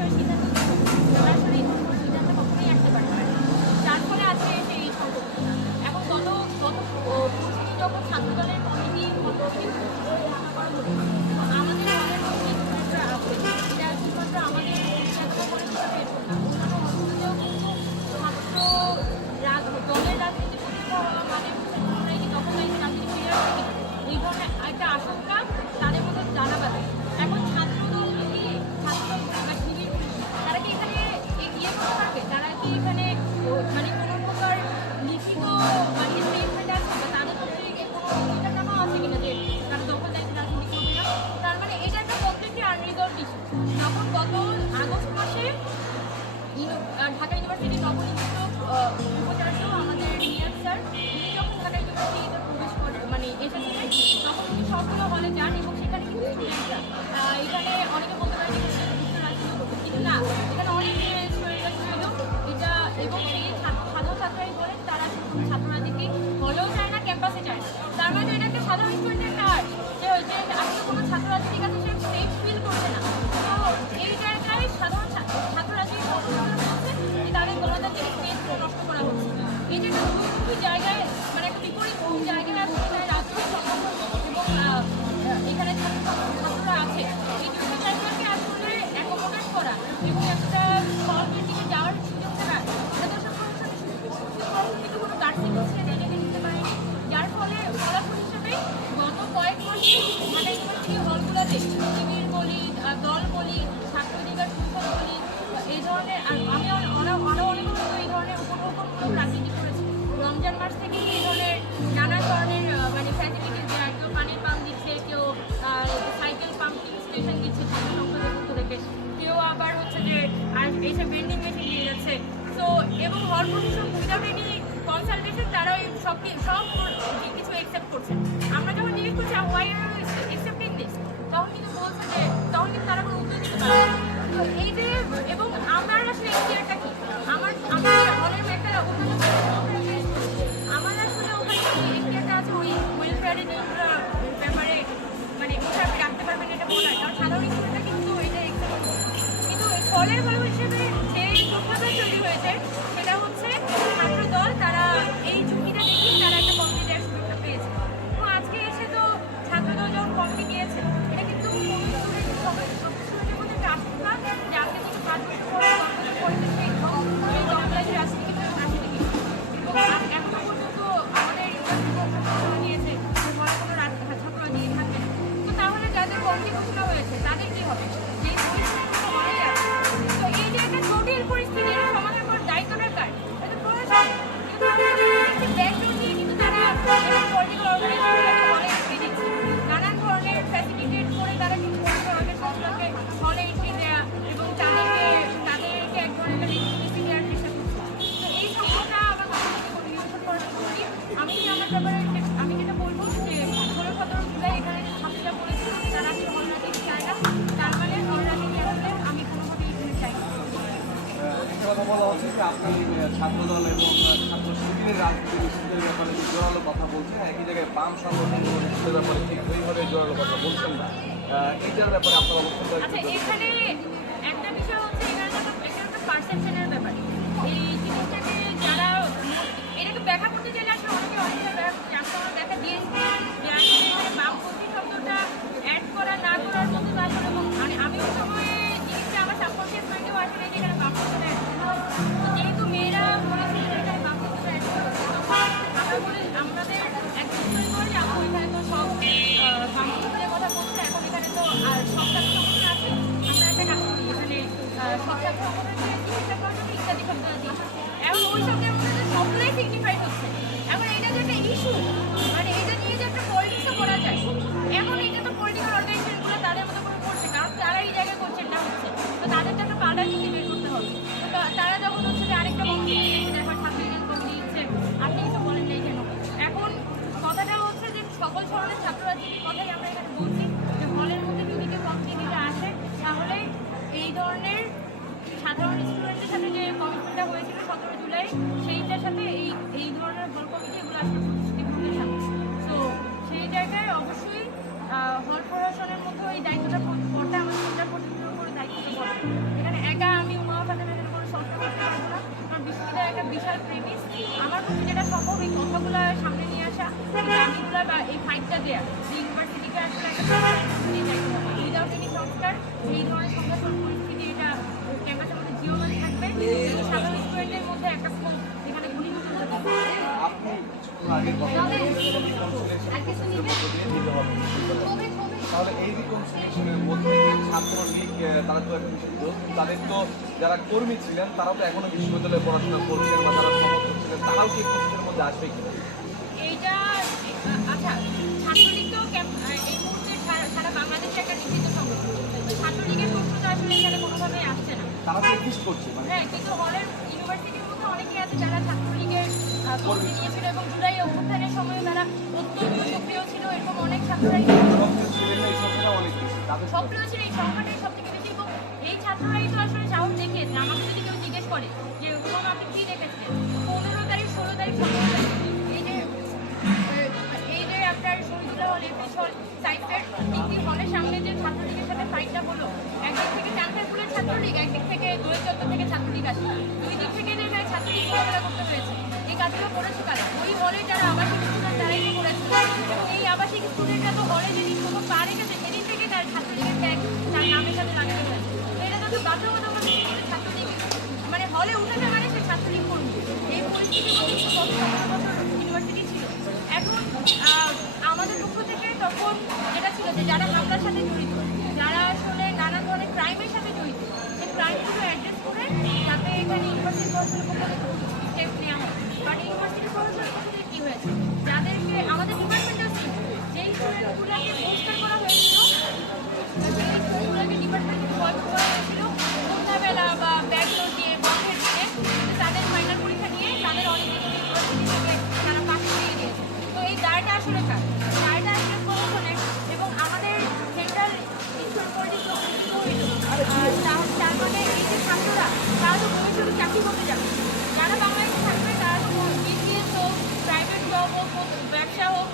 철시는 corporation without any consultation তারা ওই সব সব কিছু একসেপ্ট করছে। আমরা যখন জিজ্ঞেস করছি হোয়াই আর একসেপ্টিং দিস তখন কিন্তু বলছে যে, তখন কিন্তু তারা কোনো উত্তর দিতে পারে এই যে, এবং আমার আসলে এক্সপিয়ারটা কি? আমার আমার হলের একটা ওখানে আমার আসলে ওখানে এক্সপিয়ারটা আছে, ওই ওয়েলফেয়ারের ব্যাপারে মানে রাখতে পারবেন এটা বলা কারণ সাধারণ স্কুলটা কিন্তু এটা কিন্তু ফলের ভালো হিসেবে সেই প্রভাবে তৈরি হয়েছে বলা উচিত যে আপনি ছাত্রদল এবং ছাত্র শিবিরের রাজনীতির ব্যাপারে যে জোরালো কথা বলছেন। একই জায়গায় বাম সংগঠন ব্যাপারে ঠিক ওইভাবে জোরালো কথা বলছেন না। এটার ব্যাপারে আপনার অবস্থান আচ্ছা, এখানে একটা বিষয় হচ্ছে একটা পারসেপশনের দেয়া এই ধরনের সংঘাতপূর্ণ মধ্যে তাহলে এই রিকনসিলিয়েশনের মধ্যে ছাত্র লীগ তারা তো তাদের তো যারা কর্মী ছিলেন তারা তো এখনও বিশ্ববিদ্যালয়ে পড়াশোনা করছেন বা তারা সমর্থক ছিলেন। তারাও কি মধ্যে আসবে কিনা? এইটা আচ্ছা মেয়েরা কোনোভাবেই আসছে না। হ্যাঁ, কিন্তু হলের ইউনিভার্সিটির মধ্যে অনেকেই আছে যারা ছাত্রলীগের কর্মী। নিয়েছিল এবং জুলাই অভ্যুত্থানের সময় তারা অত্যন্ত সক্রিয় ছিল এরকম অনেক ছাত্ররাই সক্রিয় সব থেকে বেশি এই ছাত্ররাই তো আসলে সাহস দেখিয়েছে আমাকে কেউ জিজ্ঞেস করে যে কোন আপনি কি দেখেছেন পনেরো তারিখ ষোলো তারিখ এই যে এই যে আপনার শহীদুল্লাহ হল এফএস সাইড রাশি দুই দিক থেকে যে ছাত্রী মোকাবিলা করতে হয়েছে এই কাজগুলো করেছে তারা ওই হলে যারা আবাসিক স্টুডেন্ট তারাই করেছে। এই আবাসিক স্টুডেন্টরা তো হলে যেদিন কোনো পা রেখেছে সেদিন থেকে তার ছাত্রলীগের ট্যাগ তার নামের সাথে লাগাতে হয়েছে এটা তো বাধ্যবাধকতা ছাত্রলীগ মানে হলে উঠেছে মানে সে ছাত্রলীগ করবে এই পরিস্থিতি মধ্যে ইউনিভার্সিটি পড়াশোনা করতে স্টেপ নেওয়া হয় বাট ইউনিভার্সিটি পড়াশোনা করতে কী হয়েছে? চাকরি করতে যাবে। যারা বাংলাদেশে থাকবে তারা তো বিসিএস হোক প্রাইভেট জব হোক, ব্যবসা হোক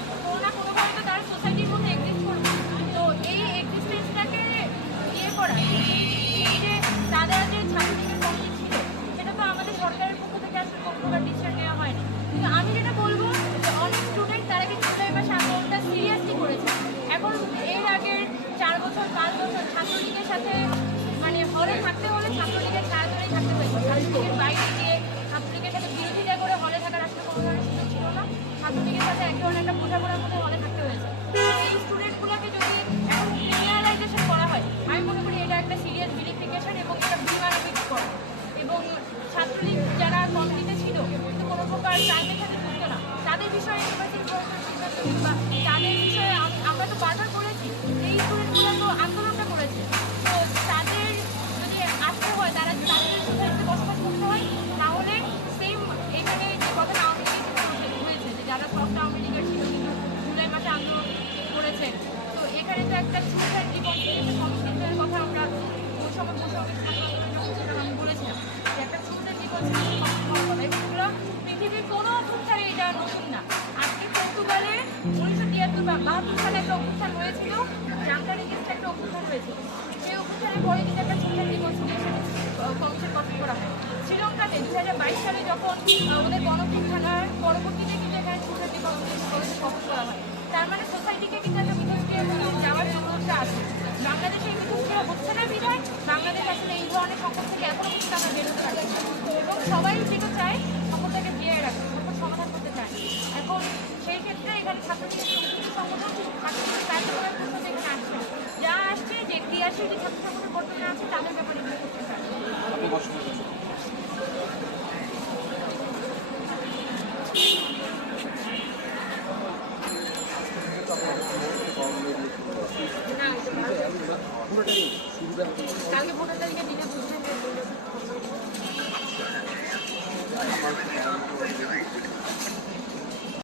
নতুন না। আজকে তিয়াত্তর বা একটা অভ্যুত্থান হয়েছিল। জামদানি দেশটা একটা অভ্যুত্থান হয়েছিল। সেই অভ্যুত্থানের পরে কিন্তু একটা ছোট্ট রিকনসিলিয়েশন কমিশন গঠন করা হয়। শ্রীলঙ্কাতে দু বাইশ সালে যখন ওদের গণপ্রুত্থান হয় পরবর্তীতে কিন্তু এখানে ছোট্ট রিকনসিলিয়েশন কমিশন করা হয়। তার মানে সোসাইটি